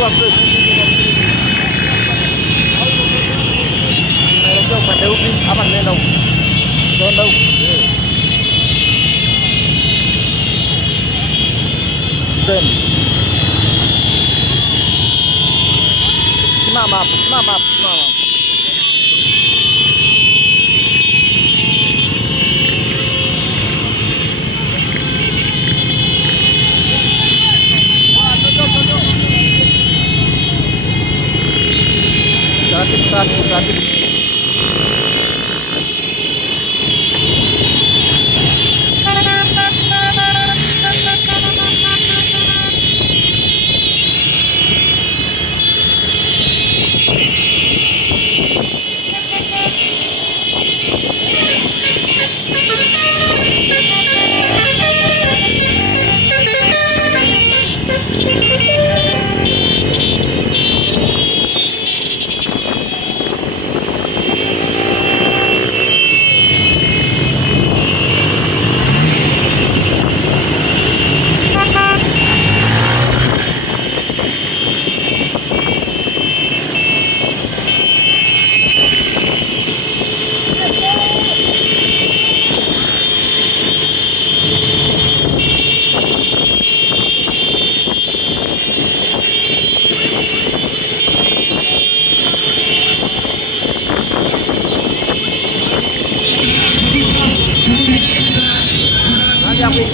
kwa fresh. Naelekea upande upi? Hapa tunaenda huko. Tunaenda huko. Simama hapo, simama hapo, simama hapo.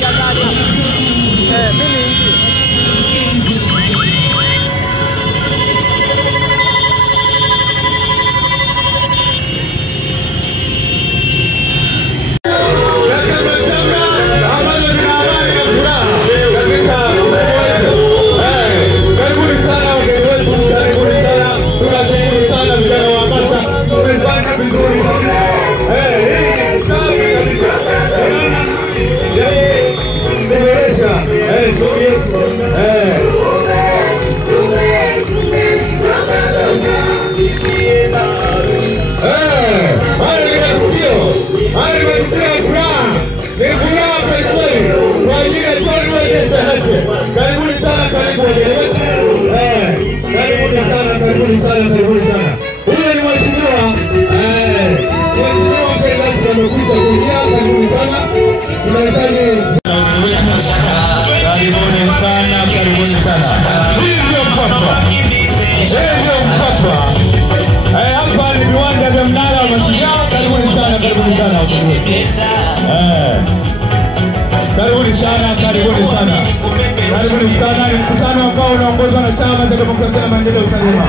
Taratibu. Karibuni sana. Huyo ni mheshimiwa Pegasus amekuja kuingia. Karibuni sana. Tunahitaji karibuni sana. Ndio mpatwa. Hapa ni viwanja vya mnara wa Mashujaa. Karibuni sana. Karibuni sana. Ni mkutano ambao unaongozwa na Chama cha Demokrasia na Maendeleo Chadema.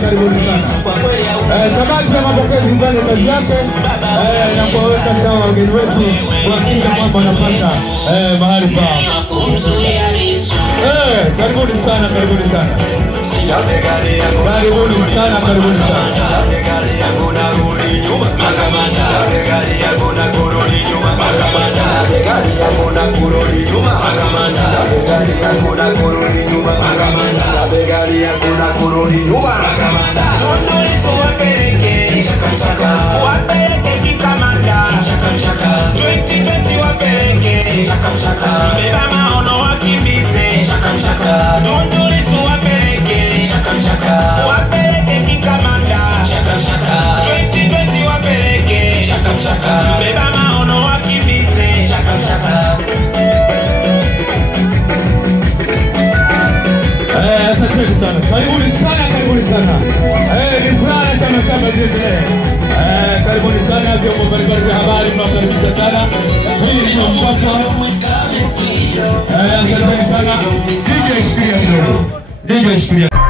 Karibuni sana. Kamati ya mapokezi mfanye kazi yake na kuwaweka sawa wageni wetu kuhakikisha kwamba wanapata mahali pao. Karibuni sana. Karibuni sana. Ni furaha chama zile. Karibuni sana vyombo mbalimbali vya habari, mnakaribisha sana. Hii ndio mpaka. Asante sana. DJ Shikilia.